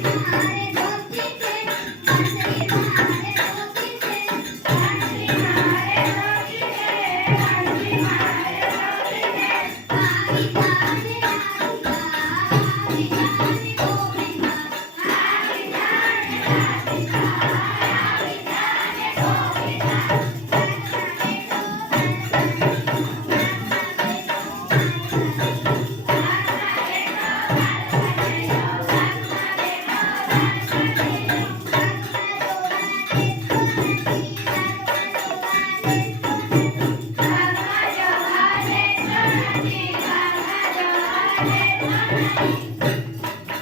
Thank you.